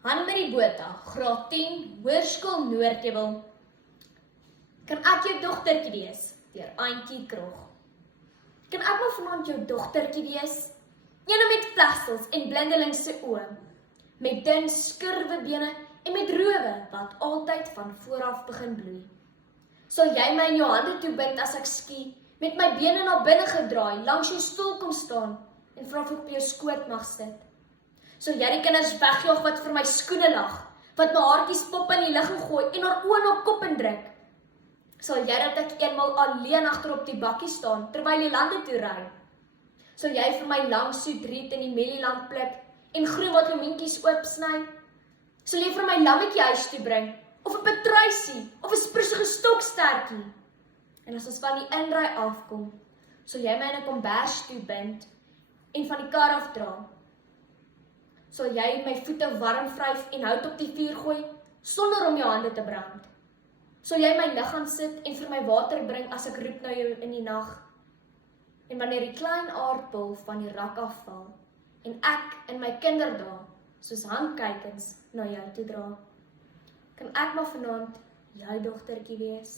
Hanmarie Botha, graad 10, Hoërskool Noordheuwel. Kan ek jou dogtertjie wees? Deur Auntie Krog. Kan ek maar vanaand jou dogtertjie wees? Eene met vlegsels en blindelingse oë, met dun skurwe bene en met rowe wat altyd van vooraf begin bloei. Sal jy my in jou hande toebind as ek skie, met my bene na binne gedraai, langs jou stoel kom staan en vra of ek op jou skoot mag sit? Sal jy die kinders wegjaag wat vir my skoene lag, wat my haartjies pop in die lug gooi en haar oë na kop indruk? Sal jy dat ek eenmal alleen agter op die bakkie staan, terwyl jy lande toe ry? Sal jy vir my lang soetriet in die mielieland pluk en groen wat lomientjies oopsny? Sal jy vir my lammetjie huis toe bring, of 'n patruisie, of 'n sproesige stokstertjie? En as ons van die inry afkom, sal jy my in 'n kombers toe bind en van die kar af dra? Sal jy my voete warm vryf en hout op die vuur gooi, sonder om jou hande te brand? Sal jy my lig gaan sit en vir my water bring as ek roep na jou in die nag? En wanneer die klein aardbol van die rak afval, en ek in my kinderdae, soos handkuikens, na jou toe dra, kan ek maar vanaand jou dogtertjie wees?